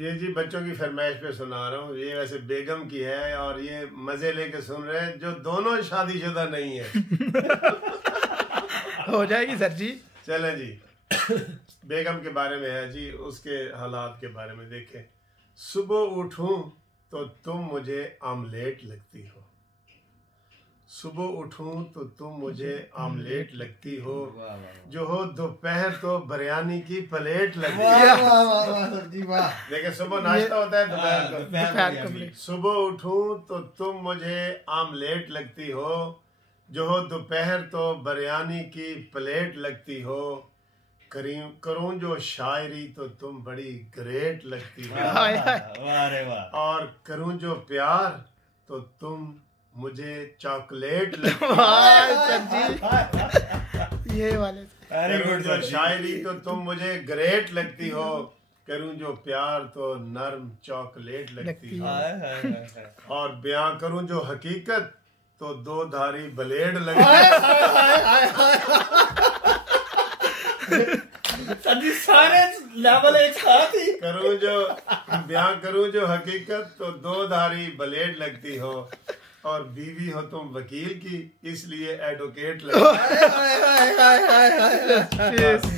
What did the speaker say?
ये जी बच्चों की फरमाइश पे सुना रहा हूँ। ये वैसे बेगम की है और ये मजे लेके सुन रहे हैं जो दोनों शादीशुदा नहीं है। हो जाएगी सर जी। चले जी। बेगम के बारे में है जी, उसके हालात के बारे में देखें। सुबह उठूं तो तुम मुझे आमलेट लगती हो, सुबह उठूं तो तुम मुझे आमलेट लगती हो, जो हो दोपहर तो बिरयानी की प्लेट लगती है। देखिए सुबह नाश्ता होता है, दोपहर को सुबह उठूं तो तुम मुझे आमलेट लगती हो, जो हो दोपहर तो बिरयानी की प्लेट लगती हो। करूं जो शायरी तो तुम बड़ी ग्रेट लगती हो, और करूं जो प्यार तो तुम मुझे चॉकलेट लगती हो। ये वाले करूं जो शायरी तो तुम मुझे ग्रेट लगती हो, करूं जो प्यार तो नर्म चॉकलेट लगती हो, और बयां करूं जो हकीकत तो दो धारी ब्लेड लगती है। सारे लेवल एक साथ ही करूं जो बयां करूं जो हकीकत तो दो धारी ब्लेड लगती हो, और बीवी हो तुम वकील की इसलिए एडवोकेट लगती हो।